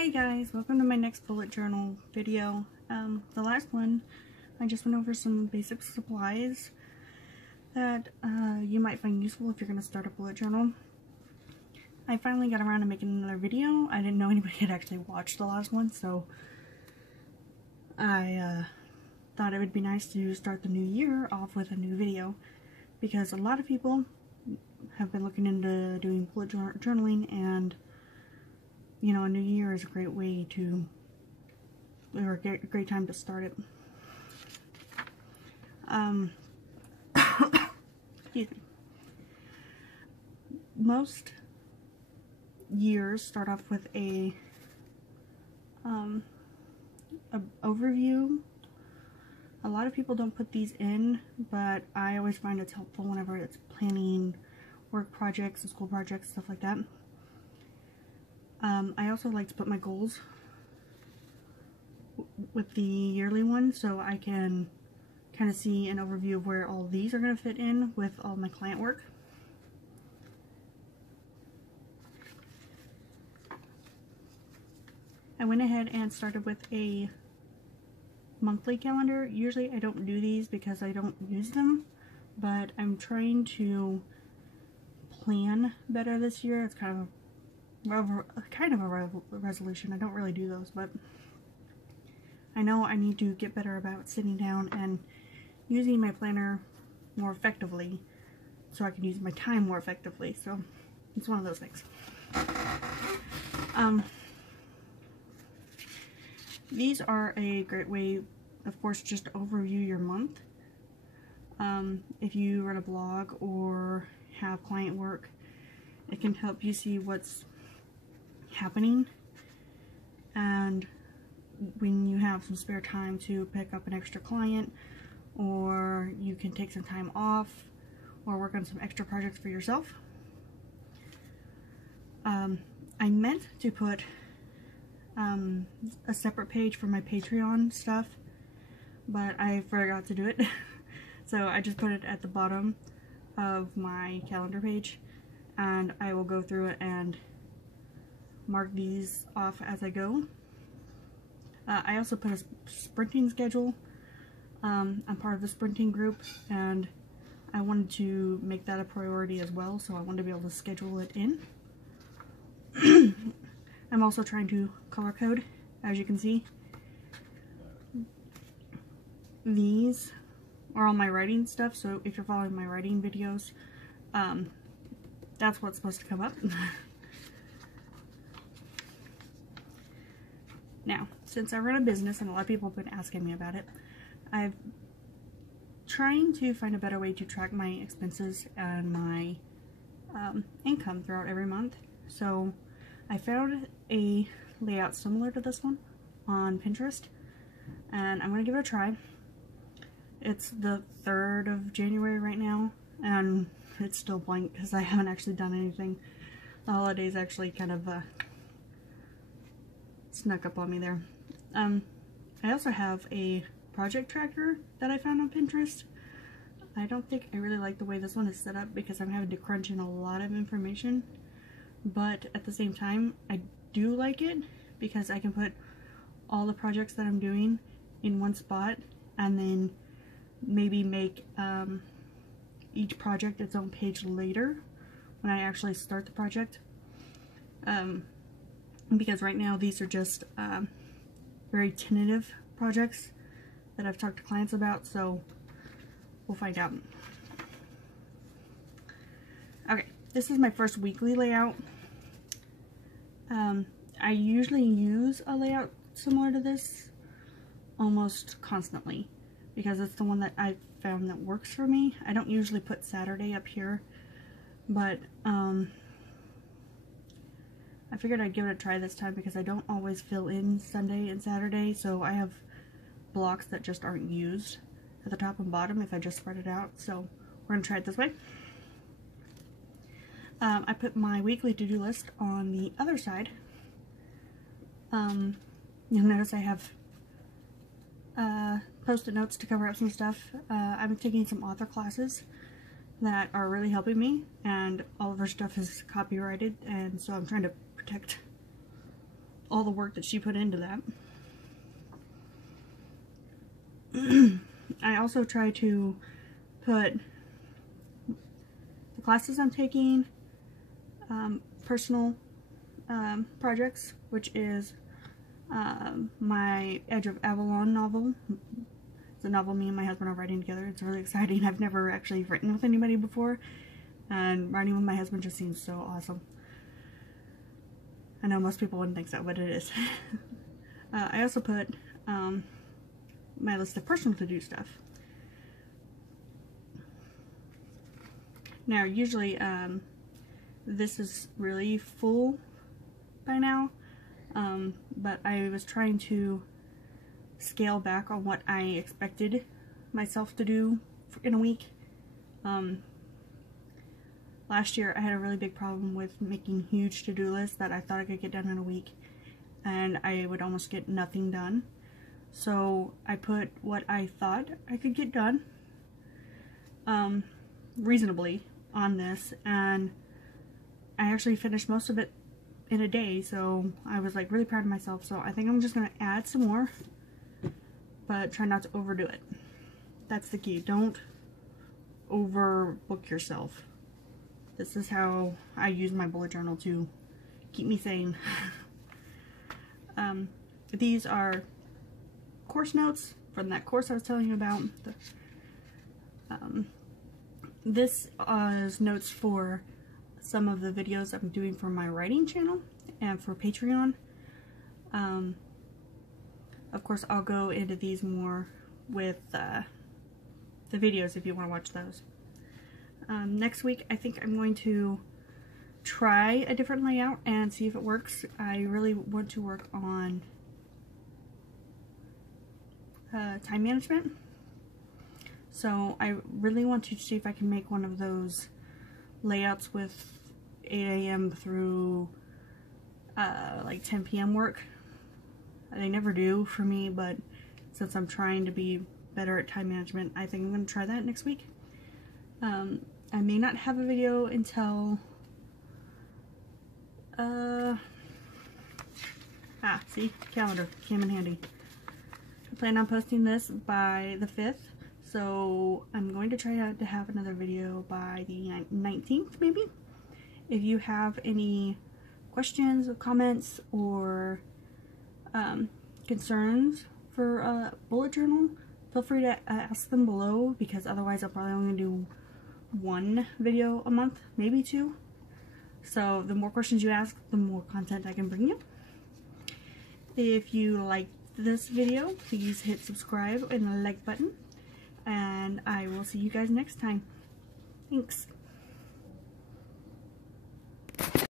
Hey guys, welcome to my next bullet journal video. The last one, I just went over some basic supplies that you might find useful if you're going to start a bullet journal. I finally got around to making another video. I didn't know anybody had actually watched the last one, so I thought it would be nice to start the new year off with a new video, because a lot of people have been looking into doing bullet journaling, and you know, a new year is a great way to, or a great time to start it. Excuse me. Most years start off with a overview. A lot of people don't put these in, but I always find it's helpful whenever it's planning work projects, school projects, stuff like that. I also like to put my goals with the yearly one, so I can kind of see an overview of where all these are going to fit in with all my client work. I went ahead and started with a monthly calendar. Usually I don't do these because I don't use them, but I'm trying to plan better this year. It's kind of a resolution. I don't really do those, but I know I need to get better about sitting down and using my planner more effectively so I can use my time more effectively. So it's one of those things. These are a great way, of course, just to overview your month. If you run a blog or have client work, it can help you see what's happening, and when you have some spare time to pick up an extra client, or you can take some time off or work on some extra projects for yourself. I meant to put a separate page for my Patreon stuff, but I forgot to do it. So I just put it at the bottom of my calendar page, and I will go through it and mark these off as I go. I also put a sprinting schedule. I'm part of the sprinting group, and I wanted to make that a priority as well, so I wanted to be able to schedule it in. I'm also trying to color code, as you can see. These are all my writing stuff, so if you're following my writing videos, that's what's supposed to come up. Now, since I run a business and a lot of people have been asking me about it, I'm trying to find a better way to track my expenses and my income throughout every month. So I found a layout similar to this one on Pinterest, and I'm going to give it a try. It's the 3rd of January right now, and it's still blank because I haven't actually done anything. The holidays actually kind of snuck up on me there. I also have a project tracker that I found on Pinterest. I don't think I really like the way this one is set up because I'm having to crunch in a lot of information, but at the same time I do like it because I can put all the projects that I'm doing in one spot, and then maybe make each project its own page later when I actually start the project. Because right now these are just very tentative projects that I've talked to clients about, so we'll find out. Okay, this is my first weekly layout. I usually use a layout similar to this almost constantly because it's the one that I've found that works for me. I don't usually put Saturday up here, but I figured I'd give it a try this time because I don't always fill in Sunday and Saturday, so I have blocks that just aren't used at the top and bottom if I just spread it out. So we're going to try it this way. I put my weekly to-do list on the other side. You'll notice I have post-it notes to cover up some stuff. I'm taking some author classes that are really helping me, and all of our stuff is copyrighted, and so I'm trying to protect all the work that she put into that. I also try to put the classes I'm taking, personal projects, which is my Edge of Avalon novel. It's a novel me and my husband are writing together. It's really exciting. I've never actually written with anybody before, and writing with my husband just seems so awesome. I know most people wouldn't think so, but it is. I also put my list of personal to-do stuff. Now, usually this is really full by now, but I was trying to scale back on what I expected myself to do in a week. Last year I had a really big problem with making huge to-do lists that I thought I could get done in a week, and I would almost get nothing done. So I put what I thought I could get done reasonably on this, and I actually finished most of it in a day, so I was like really proud of myself. So I think I'm just gonna add some more, but try not to overdo it. That's the key. Don't overbook yourself. This is how I use my bullet journal to keep me sane. These are course notes from that course I was telling you about. This is notes for some of the videos I'm doing for my writing channel and for Patreon. Of course, I'll go into these more with the videos if you want to watch those. Next week, I think I'm going to try a different layout and see if it works. I really want to work on time management. So I really want to see if I can make one of those layouts with 8 a.m. through like 10 p.m. work. They never do for me, but since I'm trying to be better at time management, I think I'm going to try that next week. I may not have a video until see, calendar came in handy. I plan on posting this by the 5th, so I'm going to try to have another video by the 19th maybe. If you have any questions or comments or concerns for a bullet journal, feel free to ask them below, because otherwise I'll probably only do one video a month, maybe 2. So the more questions you ask, the more content I can bring you. If you like this video, please hit subscribe and the like button, and I will see you guys next time. Thanks.